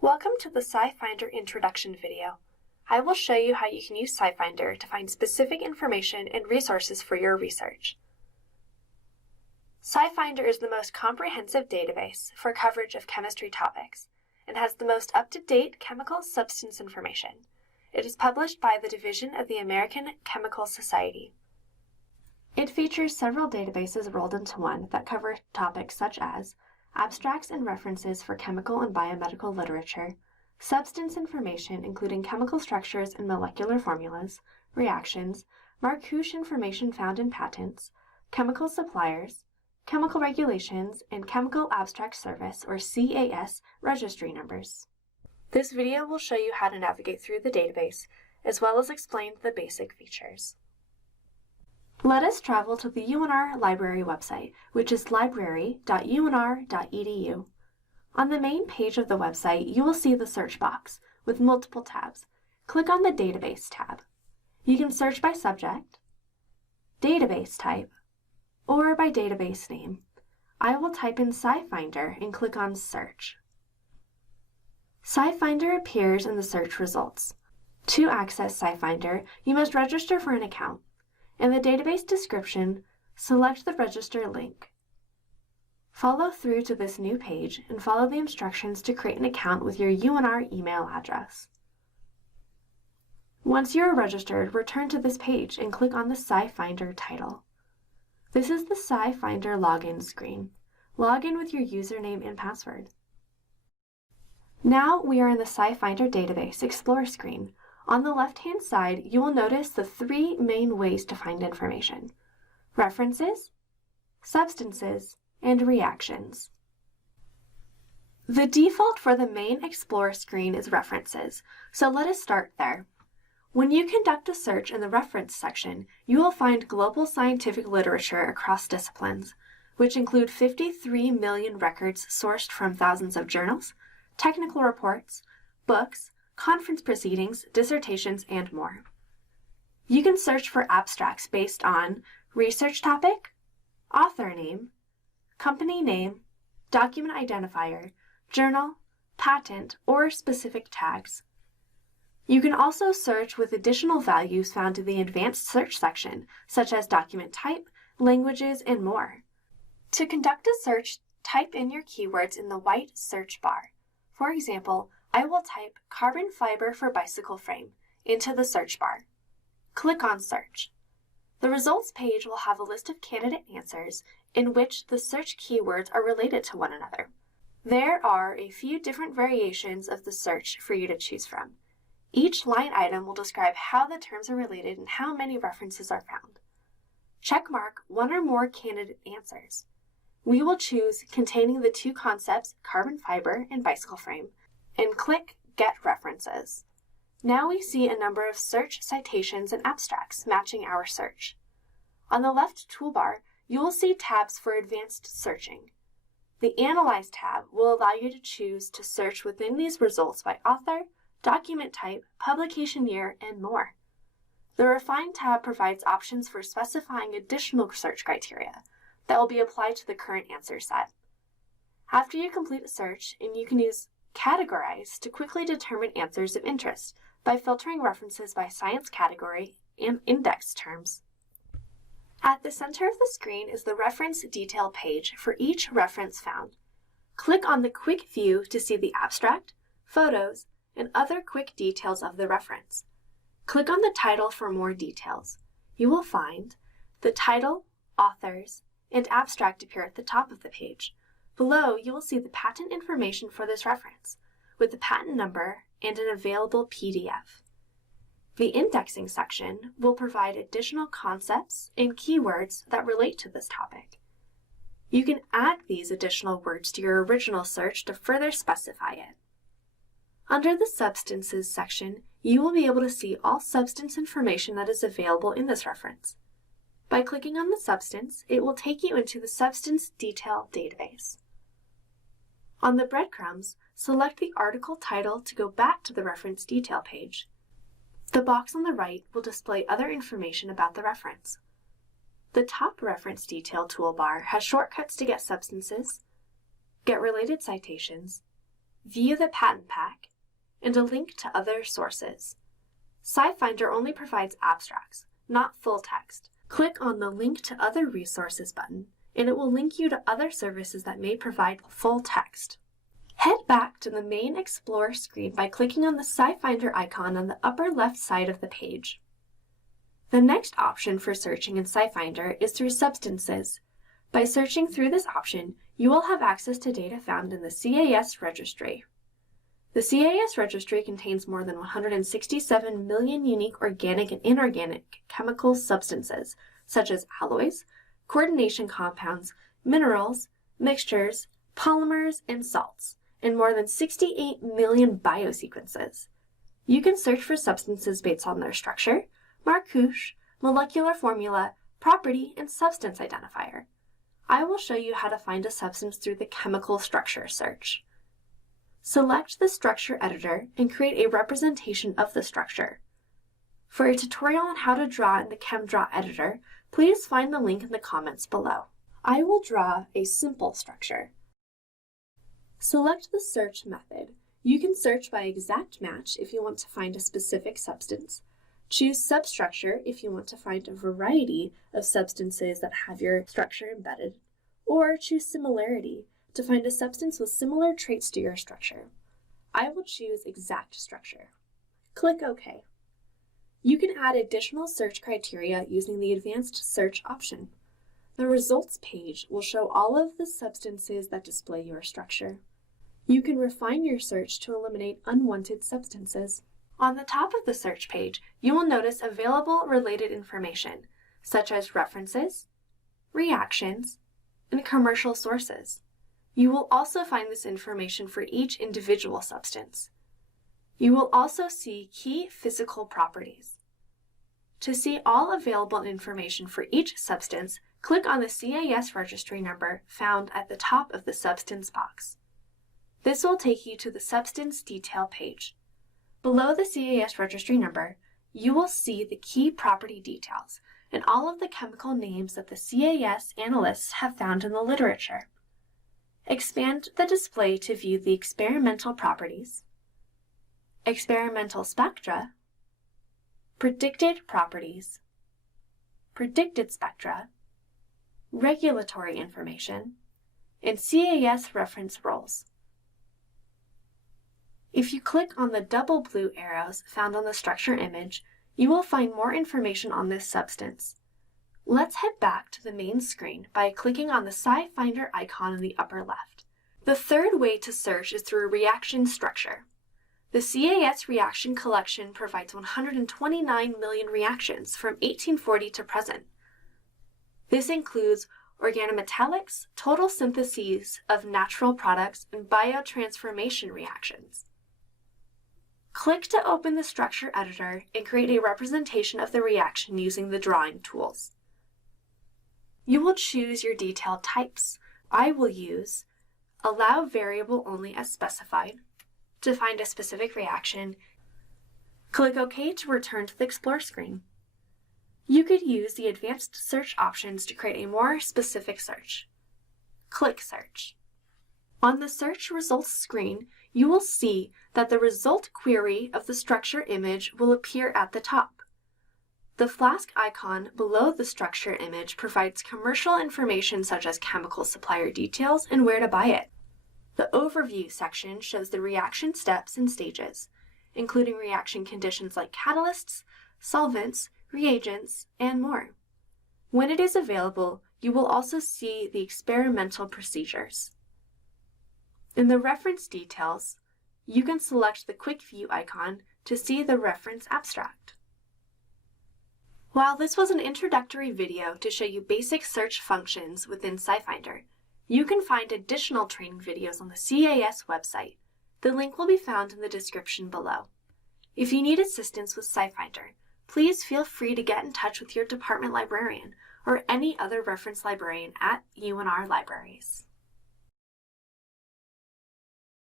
Welcome to the SciFinder introduction video. I will show you how you can use SciFinder to find specific information and resources for your research. SciFinder is the most comprehensive database for coverage of chemistry topics and has the most up-to-date chemical substance information. It is published by the Division of the American Chemical Society. It features several databases rolled into one that cover topics such as abstracts and references for chemical and biomedical literature, substance information including chemical structures and molecular formulas, reactions, Marcouche information found in patents, chemical suppliers, chemical regulations, and Chemical Abstract Service or CAS registry numbers. This video will show you how to navigate through the database, as well as explain the basic features. Let us travel to the UNR library website, which is library.unr.edu. On the main page of the website, you will see the search box with multiple tabs. Click on the Database tab. You can search by subject, database type, or by database name. I will type in SciFinder and click on Search. SciFinder appears in the search results. To access SciFinder, you must register for an account. In the database description, select the Register link. Follow through to this new page and follow the instructions to create an account with your UNR email address. Once you are registered, return to this page and click on the SciFinder title. This is the SciFinder login screen. Log in with your username and password. Now we are in the SciFinder Database Explorer screen. On the left-hand side, you will notice the three main ways to find information: references, substances, and reactions. The default for the main Explorer screen is references, so let us start there. When you conduct a search in the reference section, you will find global scientific literature across disciplines, which include 53 million records sourced from thousands of journals, technical reports, books, conference proceedings, dissertations, and more. You can search for abstracts based on research topic, author name, company name, document identifier, journal, patent, or specific tags. You can also search with additional values found in the advanced search section, such as document type, languages, and more. To conduct a search, type in your keywords in the white search bar. For example, I will type carbon fiber for bicycle frame into the search bar. Click on Search. The results page will have a list of candidate answers in which the search keywords are related to one another. There are a few different variations of the search for you to choose from. Each line item will describe how the terms are related and how many references are found. Checkmark one or more candidate answers. We will choose containing the two concepts, carbon fiber and bicycle frame, and click Get References. Now we see a number of search citations and abstracts matching our search. On the left toolbar, you will see tabs for advanced searching. The Analyze tab will allow you to choose to search within these results by author, document type, publication year, and more. The Refine tab provides options for specifying additional search criteria that will be applied to the current answer set. After you complete a search, and you can use Categorize to quickly determine answers of interest by filtering references by science category and index terms. At the center of the screen is the reference detail page for each reference found. Click on the Quick View to see the abstract, photos, and other quick details of the reference. Click on the title for more details. You will find the title, authors, and abstract appear at the top of the page. Below, you will see the patent information for this reference, with the patent number and an available PDF. The indexing section will provide additional concepts and keywords that relate to this topic. You can add these additional words to your original search to further specify it. Under the Substances section, you will be able to see all substance information that is available in this reference. By clicking on the substance, it will take you into the Substance Detail database. On the breadcrumbs, select the article title to go back to the reference detail page. The box on the right will display other information about the reference. The top reference detail toolbar has shortcuts to get substances, get related citations, view the patent pack, and a link to other sources. SciFinder only provides abstracts, not full text. Click on the Link to Other Resources button, and it will link you to other services that may provide full text. Head back to the main Explorer screen by clicking on the SciFinder icon on the upper left side of the page. The next option for searching in SciFinder is through substances. By searching through this option, you will have access to data found in the CAS registry. The CAS registry contains more than 167 million unique organic and inorganic chemical substances, such as alloys, coordination compounds, minerals, mixtures, polymers, and salts, and more than 68 million biosequences. You can search for substances based on their structure, Marcouche, molecular formula, property, and substance identifier. I will show you how to find a substance through the chemical structure search. Select the structure editor and create a representation of the structure. For a tutorial on how to draw in the ChemDraw editor, please find the link in the comments below. I will draw a simple structure. Select the search method. You can search by exact match if you want to find a specific substance. Choose substructure if you want to find a variety of substances that have your structure embedded, or choose similarity to find a substance with similar traits to your structure. I will choose exact structure. Click OK. You can add additional search criteria using the advanced search option. The results page will show all of the substances that display your structure. You can refine your search to eliminate unwanted substances. On the top of the search page, you will notice available related information, such as references, reactions, and commercial sources. You will also find this information for each individual substance. You will also see key physical properties. To see all available information for each substance, click on the CAS registry number found at the top of the substance box. This will take you to the substance detail page. Below the CAS registry number, you will see the key property details and all of the chemical names that the CAS analysts have found in the literature. Expand the display to view the experimental properties, experimental spectra, predicted properties, predicted spectra, regulatory information, and CAS reference roles. If you click on the double blue arrows found on the structure image, you will find more information on this substance. Let's head back to the main screen by clicking on the SciFinder icon in the upper left. The third way to search is through a reaction structure. The CAS reaction collection provides 129 million reactions from 1840 to present. This includes organometallics, total syntheses of natural products, and biotransformation reactions. Click to open the structure editor and create a representation of the reaction using the drawing tools. You will choose your detail types. I will use Allow Variable Only as specified to find a specific reaction. Click OK to return to the Explore screen. You could use the advanced search options to create a more specific search. Click Search. On the search results screen, you will see that the result query of the structure image will appear at the top. The flask icon below the structure image provides commercial information such as chemical supplier details and where to buy it. The Overview section shows the reaction steps and stages, including reaction conditions like catalysts, solvents, reagents, and more. When it is available, you will also see the experimental procedures. In the reference details, you can select the Quick View icon to see the reference abstract. While this was an introductory video to show you basic search functions within SciFinder, you can find additional training videos on the CAS website. The link will be found in the description below. If you need assistance with SciFinder, please feel free to get in touch with your department librarian or any other reference librarian at UNR Libraries.